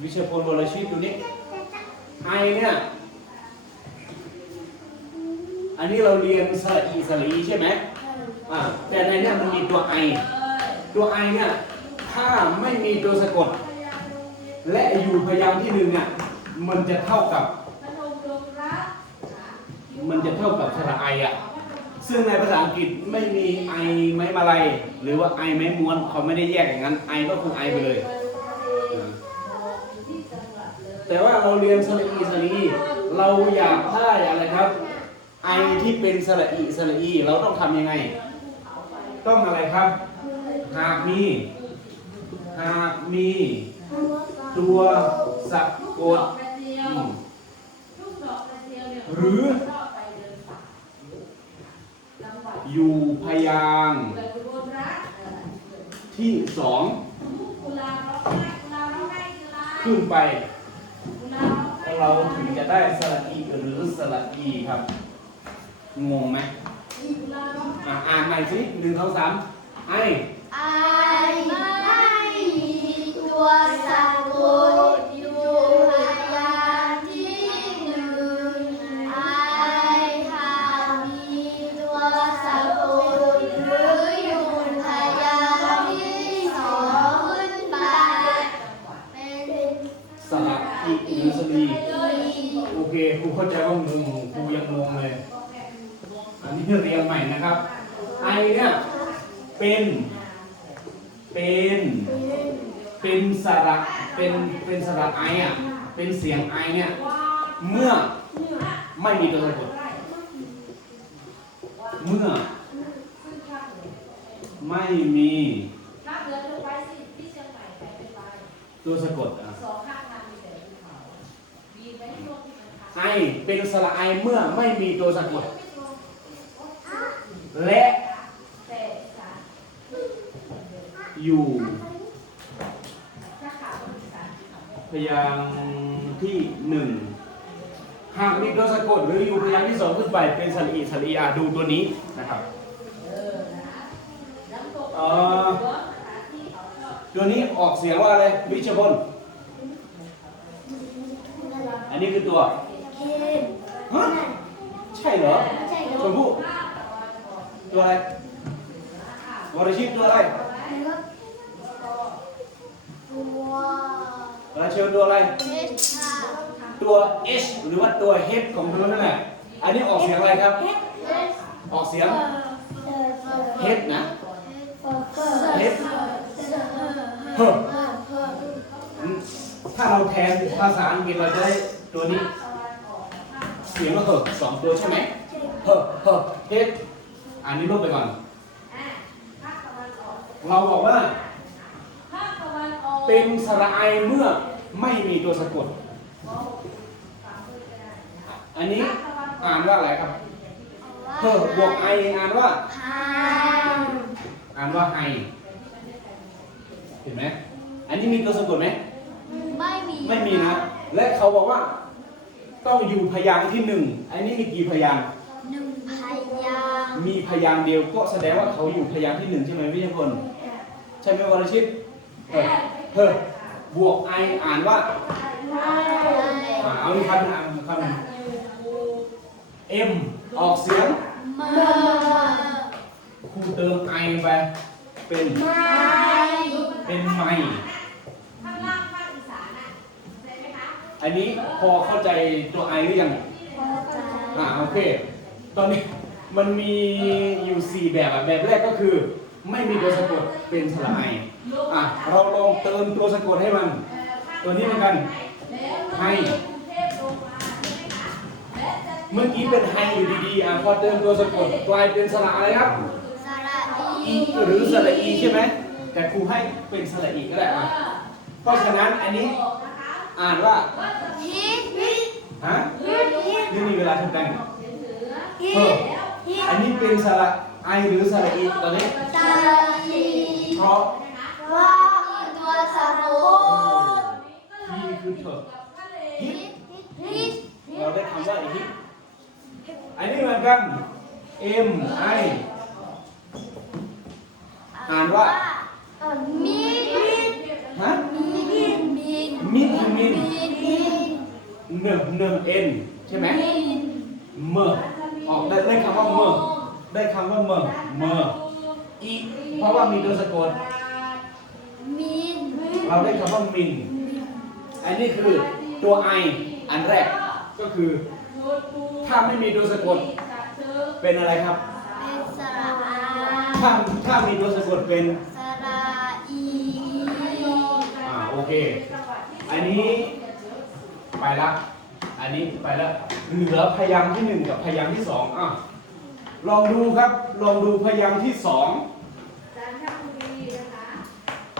วิเชยพลวรชีพดูนี่ไอเนี่ย อันนี้เราเรียนสระอีสระอีใช่ไหมอ่าแต่ในเนี้มันมีตัวไอ ตัวไอเนี่ยถ้าไม่มีตัวสะกด และอยู่พยางค์ที่หนึ่งอะมันจะเท่ากับ มันจะเท่ากับสระไออะซึ่งในภาษาอังกฤษไม่มีไอไม้มาลัยหรือว่าไอไม้ม้วนเขาไม่ได้แยกอย่างนั้นไอก็คือไอไปเลยอ่า แต่ว่าเราเรียนสระอีสระอีเราอยากได้อะไรครับไอที่เป็นสระอีสระอีเราต้องทำยังไง ต้องอะไรครับ หากมี หากมี ตัวสะกดหรือ อยู่พยางที่สองขึ้นไป เราถึงจะได้สระอีหรือสระอีครับ งงไหมอะอ่านใหม่สิหนึ่งสองสามไอไอไม่มีตัวสะกด ไม่มีตัวสะกดอะไอเป็นสระไอเมื่อไม่มีตัวสะกดและอยู่พยางค์ที่หนึ่งหากมีตัวสะกดหรืออยู่พยางค์ที่สองขึ้นไปเป็นสระอีสระอีอะดูตัวนี้นะครับเอ่อ ตัวนี้ออกเสียงว่าอะไรวิชพลอันนี้คือตัวเคนฮะใช่เหรอใช่คชรับมพู่ตัวอะไรวรชิตตัวอะไรตัวราเชลตัวอะไรเอชค่ะตัว H หรือว่าตัว H ของเธอนั่นแหละอันนี้ออกเสียงอะไรครับเอชออกเสียง H นะ เอเฮ้อถ้าเราแทนภาษาอังกฤษเราจะได้ตัวนี้ เสียงก็เฮ้อสองตัวใช่ไหมเฮ้อเฮ้อ H อันนี้ลบไปก่อน เราบอกว่าเป็นสระไอเมื่อไม่มีตัวสะกด อันนี้อ่านว่าอะไรครับเฮ้อบวกไออ่านว่าพาม อ่านว่าไฮเห็นไหมอันนี้มีตัวสะกดไหมไม่มีไม่มีนะ และเขาบอกว่า ต้องอยู่พยางค์ที่หนึ่งอันนี้มีกี่พยางค์หนึ่งพยางค์มีพยางค์เดียวก็แสดงว่าเขาอยู่พยางค์ที่หนึ่งใช่ไหมพี่ชพลใช่ไหมวรชิตเฮ้อเฮ้อบวกไออ่านว่าอ่าเอาอีกคำหนึ่งอ่านอีกคำหนึ่งเอ็มออกเสียงเมื่อค รูเติมไอไปเป็นไม่เป็นไมอันนี้พอเข้าใจตัวไอหรือยัง อ่าโอเค ตอนนี้มันมีอยู่สี่แบบอะแบบแรกก็คือ ไม่มีตัวสะกดเป็นสระไออะเราลองเติมตัวสะกดให้มัน ตัวนี้เหมือนกัน ให้ เมื่อกี้เป็นไฮอยู่ดีๆอะพอเติมตัวสะกดกลายเป็นสระอะไรครับสระ อีอีหรือสระอีใช่ไหมแต่ครูให้เป็นสระอีก็ได้อะเพราะฉะนั้นอันนี้อ่านว่าฮิตฮิตฮะฮิตฮิตนี่มีเวลาทำกันฮิเออตฮิตอันนี้เป็นสระไอหรือสระอีตอนนี้สระอีเพราะว่ามีตัวสะกดที่คือเธอฮิตฮิตเราได้คำว่าฮิตอันนี้เหมือนกัน M I อ่านว่ามีมินฮะมีมินมินมินคือมิน มินเนเนเอ็นใช่ไหมมินเมอออกได้ได้คำว่าเมอได้คำว่าเมอเมออีเพราะว่ามีตัวสะกด มินเราได้คำว่ามิน อันนี้คือตัวไออันแรกก็คือ ถ้าไม่มีตัวสะกด เป็นอะไรครับเป็นสระอา ถ้าถ้ามีตัวสะกดเป็นสระอีอ่าโอเค อันนี้ไปละอันนี้ไปละเหลือพยางค์ที่หนึ่งกับพยางค์ที่สองอะลองดูครับ ลองดูพยางค์ที่สอง จันทบุรีนะคะ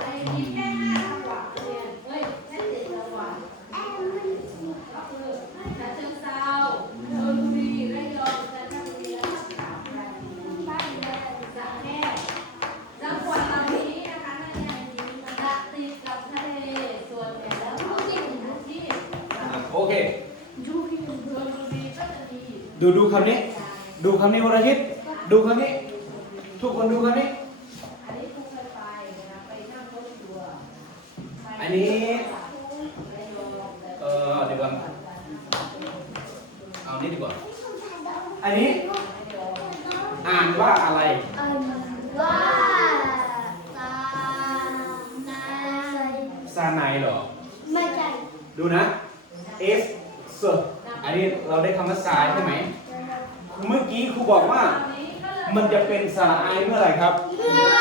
ไปยิ้มแค่ห้าจังหวัดเรียนเอ้ยแค่เจ็ดจังหวัดก็คือฉะเชิงเทราชลบุรีระยองจันทบุรีและภาคกลางใต้เลยสระแก้วจังหวัดเหล่านี้นะคะนั่นเนี่ยจะติดกับทะเลส่วนใหญ่แล้วเขาที่อยู่ที่ อะโอเค ชลบุรีก็จะมี ดูดูคำนี้ ดูคำนี้วรชิต ดูคำนี้ ทุกคนดูคำนี้ อันนี้ครูเคยไปนะไปนั่งรถทัวร์ไปอันนี้ระยองแต่เออเดี๋ยวก่อนเอานี้ดีกว่า อันนี้ อ่านว่าอะไรอันว่าตาในซาไนเหรอ ไม่ใช่ ดูนะ S เซอันนี้เราได้คำว่าทรายใช่ไหม เมื่อกี้ครูบอกว่า มันจะเป็นสระไอเมื่อไหร่ครับเมื่อ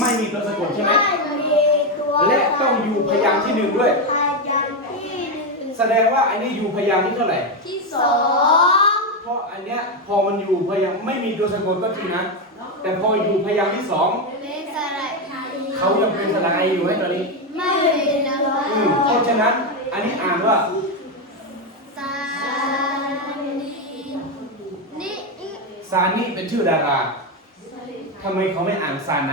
ไม่มีตัวสะกดใช่ไหมไม่มีตัวและต้องอยู่พยางค์ที่หนึ่งด้วย พยางค์ที่หนึ่งแสดงว่าอันนี้อยู่พยางค์ที่เท่าไหร่ ที่สองเพราะอันเนี้ยพอมันอยู่พยางค์ไม่มีตัวสะกดก็จริงนะ แต่พออยู่พยางค์ที่สองเป็นสระอีเขายังเป็นสระไออยู่ไหมตอนนี้ ไม่เป็นแล้วอืมเพราะฉะนั้นอันนี้อ่านว่า ซานิเป็นชื่อดาราทำไมเขาไม่อ่านซาไน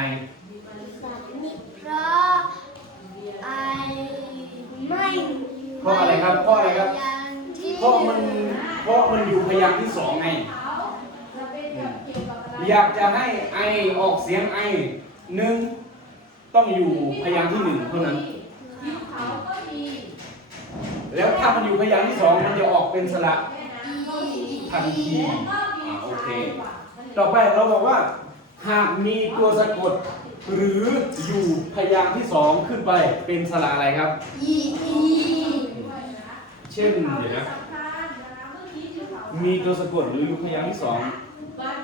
นี่เพราะไอไม่เพราะอะไรครับเพราะอะไรครับเพราะมันเพราะมันอยู่พยางค์ที่สองไงอยากจะให้ไอออกเสียงไอหนึ่งต้องอยู่พยางค์ที่หนึ่งเท่านั้น แล้วถ้ามันอยู่พยางค์ที่สองมันจะออกเป็นสระทันที เคชายฝั่งต่อไปเราบอกว่า หากมีตัวสะกด หรืออยู่พยางค์ที่สองขึ้นไปเป็นสระอะไรครับ อีอีเช่นเดี๋ยวนะสำคัญนะคะเมื่อกี้ผิวเขามีตัวสะกดหรืออยู่พยางค์ที่สองบัด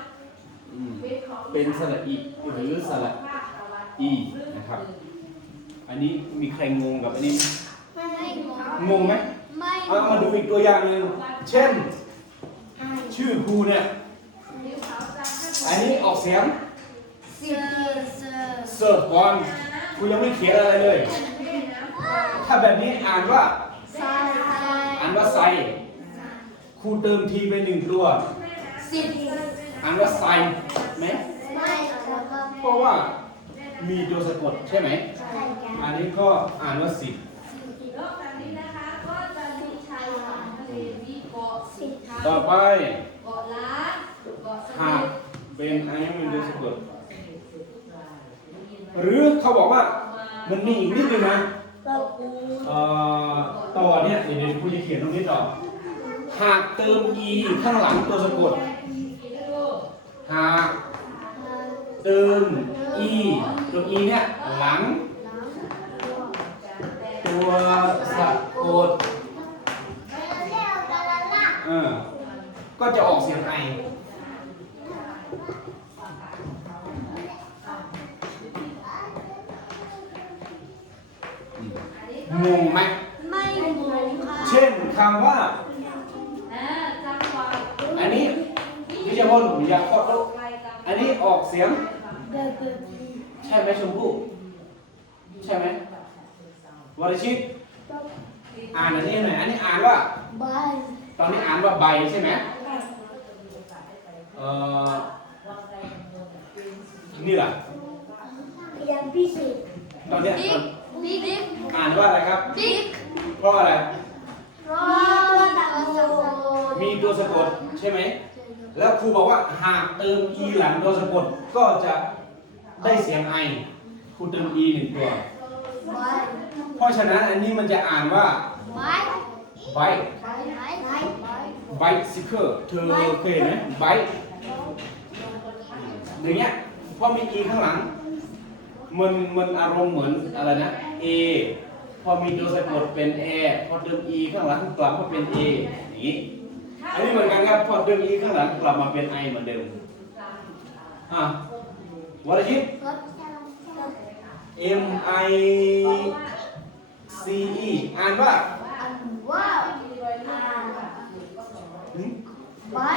อืมเป็นของเป็นสระอีหรือสระภาคตะวันอีนะครับ อันนี้มีใครงงกับอันนี้ไม่ไม่งงงงไหมไม่เอามาดูอีกตัวอย่างหนึ่งเช่น ชื่อครูเนี่ย อันนี้ออกเสียงเซอร์เซอร์เสิร์ฟก่อนครูยังไม่เขียนอะไรเลยแม่น้ำถ้าแบบนี้อ่านว่าซาไซอ่านว่าไซครูเติมทีไปหนึ่งตัวสิบอ่านว่าไซไหมไม่แล้วก็เพราะว่ามีตัวสะกดใช่ไหมใช่กันอันนี้ก็อ่านว่าสิบโลกแบบนี้นะคะก็จะมีชายหาดทะเลมีเกาะสิบทางต่อไป หากม็ดเป็นอันนี้มีตัวสะกดหรือเขาบอกว่ามันมีอีกนิดนึงนะเราเอ่อต่อเนี่ยเดี๋ยวเดี๋ยวคุณจะเขียนตรงนี้ต่อ หากเติม e ข้างหลังตัวสะกด หากเติม e ตัว e เนี่ยหลัง ตัวสะกดเออก็จะออกเสียงไอ งงไหม ไม่งงค่ะ เช่นคำว่า อ่าจังหวัด อันนี้พิชพลอยากขอโทษ ไกลกับ อันนี้ออกเสียง เบเบบี ใช่ไหมชมพู่ใช่ไหม วรชิต อ่านอันนี้หน่อยอันนี้อ่านว่าบายตอนนี้อ่านว่าใบใช่ไหมเอ่อนี่แหละยังพิเศษตอนเนี้ยบิ๊กบิ๊กอ่านว่าอะไรครับบิ๊กเพราะอะไรเพราะตัวตะโกนมีตัวสะกดใช่ไหม แล้วครูบอกว่าหากเติม e หลังตัวสะกดก็จะได้เสียงไอ ครูเติม e หนึ่งตัวบาย เพราะฉะนั้นอันนี้มันจะอ่านว่าไม้ bike ไม้ไม้ไม้ไม้ bicycle เธอเคยเห็นไหม bike อย่างเงี้ยพอมี e ข้างหลัง มันมันอารมณ์เหมือนอะไรนะ a พอมีตัวสะกดเป็น a พอเติม e ข้างหลังกลับมาเป็น a อย่างนี้อันนี้เหมือนกันครับพอเติม e ข้างหลังกลับมาเป็น i เหมือนเดิมอะวรชิตรถ M I C E อ่านว่าอันว่าอ่านหืมไม้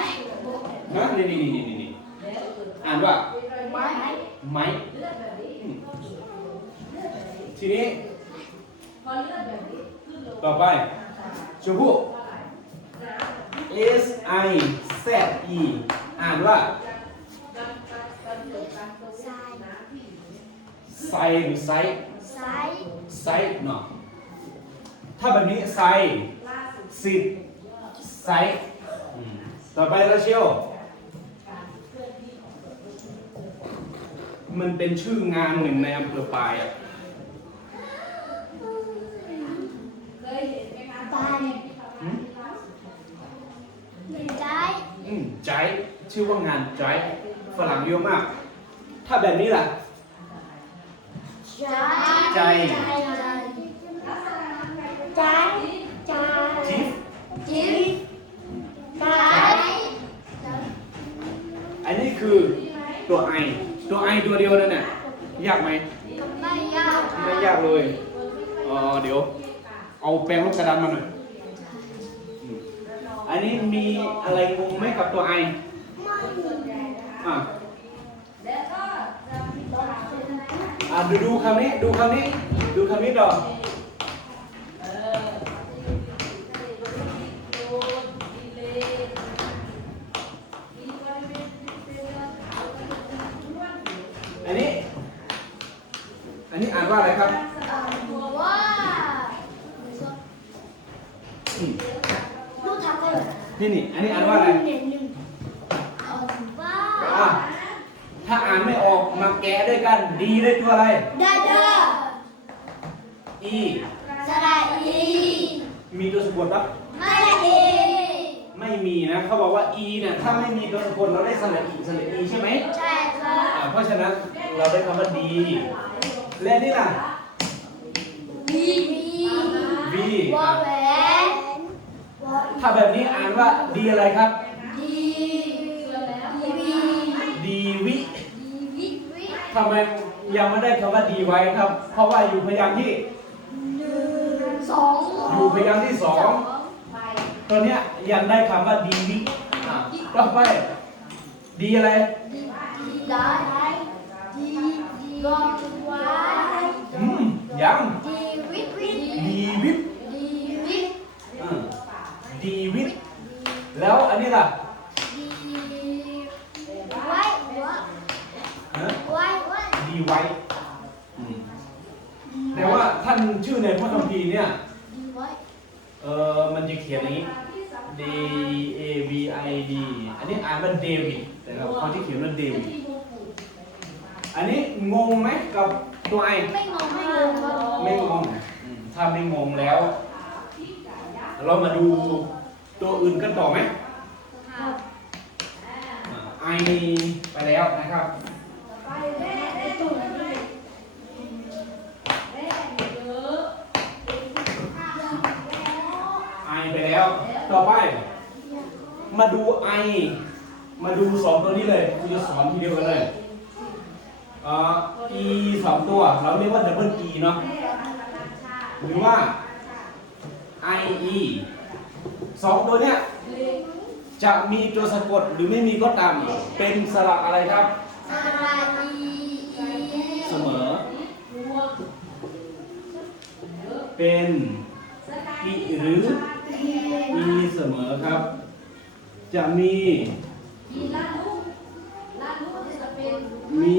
นะนี่นี่นี่นี่นี่อ่านว่าไม้ไม้อืมทีนี้ต่อไปชมพู่ S I Z E อ่านว่าทรายไซหรือไซทรายไซเนาะ ถ้าแบบนี้ไซสิบไซอืมต่อไปราเชียวมันเป็นชื่องานหนึ่งในอำเภอปายอะบานหืมใจอืมใจชื่อว่างานใจฝรั่งเยอะมาก ถ้าแบบนี้ล่ะ ใจใจ ใจใจจิ๊บจิ๊บใจอันนี้คือตัวไอ ตัวไอตัวเดียวนั่นน่ะยากไหม ไม่ยากไม่ยากเลยเออเดี๋ยว เอาแปรงลบกกระดานมาหน่อยอืมอันนี้มีอะไรงงไหมกับตัวไออะอะดูดูคำนี้ ดูคำนี้ ดูคำนี้ต่ออัานว่าอะไรครับว่าอืมลูกทำกันเหรอนี่นี่อันนี้อ่านว่าอะไรหนึ่งหนึ่งเอาว่าอะถ้าอ่านไม่ออกมาแกะด้วยกัน ดีด้วยตัวอะไรได้เด้อ e สระอีมีตัวสะกดปะไม่ละอีไม่มีนะเขาบอกว่า e เนี่ยถ้าไม่มีตัวสะกดเราได้สระอีสระอีใช่ไหมใช่ค่ะอ่าเพราะฉะนั้นเราได้คำว่าดี และนี่ล่ะวีวี v วอแหวนวอถ้าแบบนี้อ่านว่าดีอะไรครับดีดีวีดีวิดีวิวิทำไมยังไม่ได้คำว่าดีไว้ครับ เพราะว่าอยู่พยางค์ที่หนึ่งสองอยู่พยางค์ที่สองตอนเนี้ยยังได้คำว่าดีวิอะต่อไป ดีอะไร ดีดีได้ดี ดวอวายอืมยังดีวิวิดีวิทดีวิอืมดีวิทแล้วอันนี้ล่ะดีไว้วฮะไว้ไว้ดีไว้อืมแต่ว่าท่านชื่อในพระคัมภีร์เนี่ย ดีไว้เออมันจะเขียนอย่างนี้ D A V I D อันนี้อ่านว่าเดวิดแต่ครับเขาที่เขียนว่าเดวิด อันนี้งงไหมกับตัวไอไม่งงไม่งงครับไม่งงอืมถ้าไม่งงแล้ว เรามาดูตัวอื่นกันต่อไหมครับไอไปแล้วนะครับไอไปแล้ว ต่อไป มาดูไอ มาดูสองตัวนี้เลยกูจะสอนทีเดียวกันเลยเอ่อ e สองตัว เราเรียกว่า double e เนาะหรือว่า i e สองตัวเนี้ยจะมีตัวสะกดหรือไม่มีก็ตาม เป็นสระอะไรครับสระอีอีเสมอ เป็นอีหรือ e เสมอครับ จะมี มี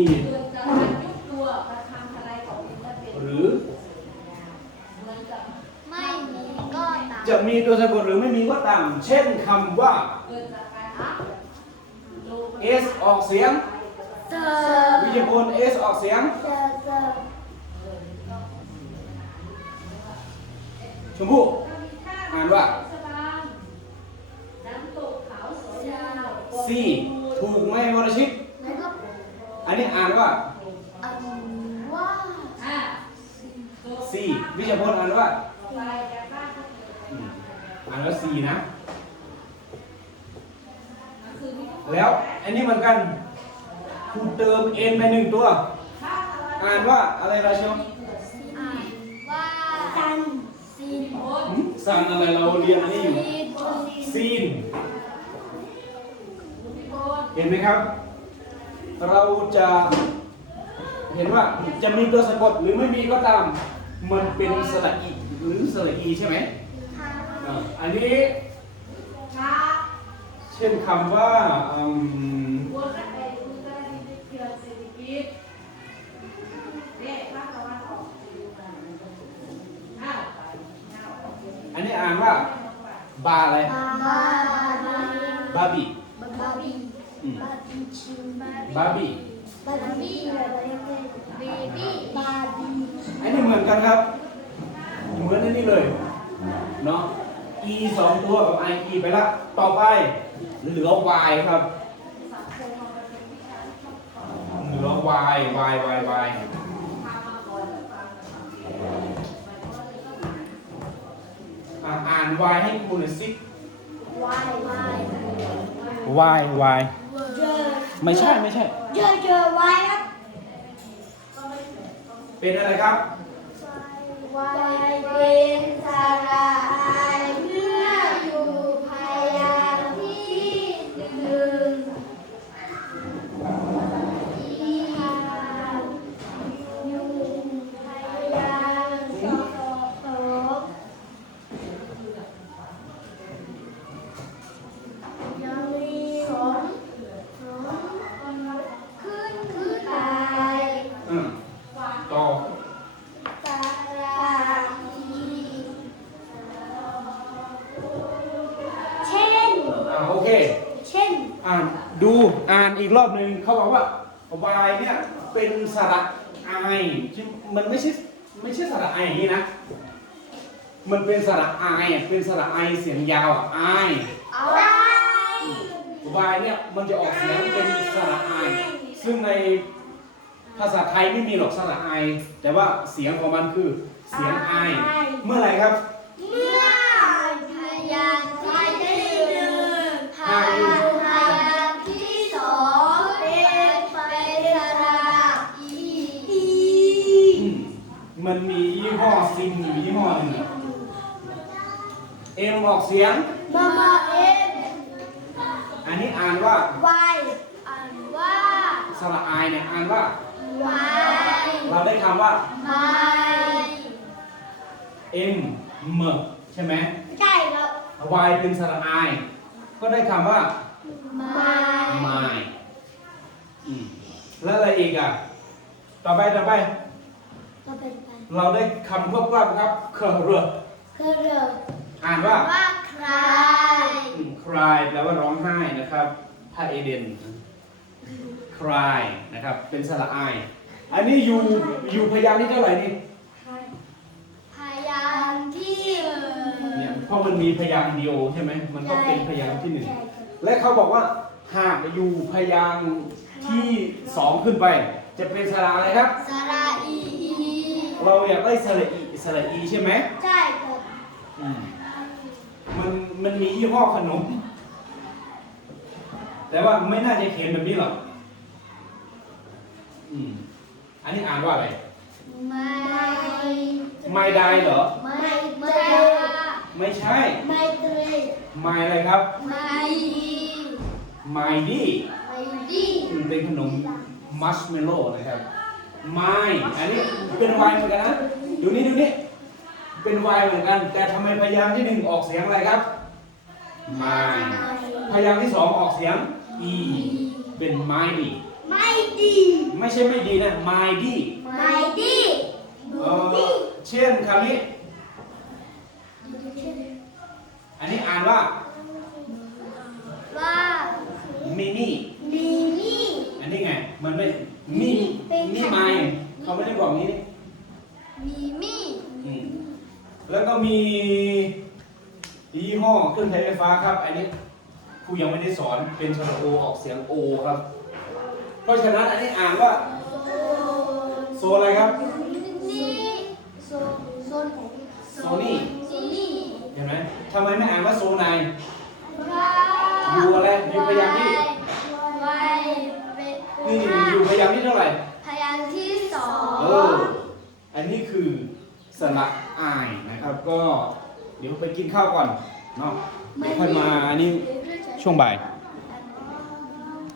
มจะมีตัวสะกดหรือไม่มีก็ตาม เช่นคำว่าเกิดจากการอัพโลก s ออกเสียงเซอร์วิจพล s ออกเสียงเซอร์เซอร์ชมพู่ถ้ามีท่าอ่านว่าสบางน้ำตกเขาสวยยาวซีถูกไหมวรชิตแล้วก็อันนี้อ่านว่าอันว่าอะซีวิชาพลอ่านว่า อ่านว่าซีนะก็คือที่ทุกคนแล้วอันนี้เหมือนกันครูเติมเอ็นไปหนึ่งตัวถ้าอะไรอ่านว่าอะไรราเชลอ่านว่าซันซีนโอ้ยหืมสั่งอะไรเราเรียนอันนี้อยู่ซีนซีนทุกคนเห็นไหมครับ เราจะเห็นว่าจะมีตัวสะกดหรือไม่มีก็ตาม มันเป็นสระอีหรือสระอีใช่ไหม อ่าอันนี้ช้าเช่นคำว่าอืมบนและไปดูกันในเขื่อนเศรษฐกิจเนี่ยภาคตะวันออกอ้าวอ้าวอันนี้อ่านว่า บาอะไร บาบาบาบีบาบีอืมบาบีชิมบาบีบาบีเบบี้บาบีอันนี้เหมือนกันครับ เหมือนอันนี้เลย เนาะ e สองตัวกับ i e ไปละ ต่อไปเหลือ y ครับ เหลือ y y y y อะอ่าน y ให้ครูหน่อยสิวายวาย y y เจอไม่ใช่ไม่ใช่เจอเจอวายครับเป็นอะไรครับว เขาบอกว่า y เนี่ยเป็นสระ i ซึ่งมันไม่ใช่ไม่ใช่สระ i อย่างนี้นะ มันเป็นสระ i อะเป็นสระ i เสียงยาวอะ i อะไร y เนี่ยมันจะออกเสียงเป็นสระ i ซึ่งในภาษาไทยไม่มีหรอกสระ i แต่ว่าเสียงของมันคือเสียง i เมื่อไหร่ครับ เมื่อพยางค์ที่หนึ่งพยาง มันมียี่ห้อซิมอยู่ยี่ห้อหนึ่งอะเอ็มออกเสียง มามาเอ็มอันนี้อ่านว่าวายอ่านว่าสระอายเนี่ยอ่านว่า วายเราได้คำว่า ไม่ M M ใช่ไหมใช่ครับ Y เป็นสระอาย ก็ได้คำว่า ไม่ my อืมแล้วอะไรอีกอะ ต่อไปต่อไป ก็เป็นไป เราได้คำควบกล้ำครับเคอร์คือเรื่องอ่านว่าว่าใครอืม cry แปลว่าร้องไห้นะครับ ถ้าเอเดน cry นะครับ เป็นสระอาย อันนี้อยู่อยู่พยางค์ที่เท่าไหร่นี่ พยางค์ที่เนี่ยเพราะมันมีพยางค์เดียวใช่ไหม มันก็เป็นพยางค์ที่หนึ่งใช่ครับและเขาบอกว่าหากอยู่พยางค์ที่สองขึ้นไป จะเป็นสระอะไรครับ สระอี เราอยากได้สระอีสระอีใช่ไหมใช่ครับอืมมันมันมียี่ห้อขนม แต่ว่าไม่น่าจะเขียนแบบนี้หรอกอืมอันนี้อ่านว่าอะไร ไม่ไม่ได้เหรอ ไม่ไม่ไม่ใช่ ไม่ตรีไม่อะไรครับ ไม่ดีไม่ดีไม่ดีเป็นขนมมัชเมลโล่นะครับ ไม่อันนี้เป็นไวน์เหมือนกันนะดูนี่ดูนี่เป็นไวน์เหมือนกัน แต่ทำไมพยางค์ที่หนึ่งออกเสียงอะไรครับไม่พยางค์ที่สองออกเสียง e เป็นไม่ดีไม่ดี ไม่ใช่ไม่ดีนะไม่ดีไม่ดีเออเช่นคำนี้ อันนี้อ่านว่าว่ามินี่มีนี่อันนี้ไงมันไม่ มีเป็นนี่ไม่เขาไม่ได้บอกนี้นี่มีมี่อืมแล้วก็มียี่ห้อเครื่องใช้ไฟฟ้าครับ อันนี้ครูยังไม่ได้สอนเป็นชนโอออกเสียงโอครับ เพราะฉะนั้นอันนี้อ่านว่า โซอะไรครับนี่โซโซนโซนี่โซนี่เห็นไหมทำไมไม่อ่านว่าโซไนออยู่อะไรอยู่พยางค์ที่ไวเป็นนี่อ ยู่พยางค์ที่เท่าไหร่ พยางค์ที่สองเอออันนี้คือสระอายนะครับ ก็เดี๋ยวไปกินข้าวก่อนเนาะเดี๋ยวค่อยมาอันนี้ช่วงบ่าย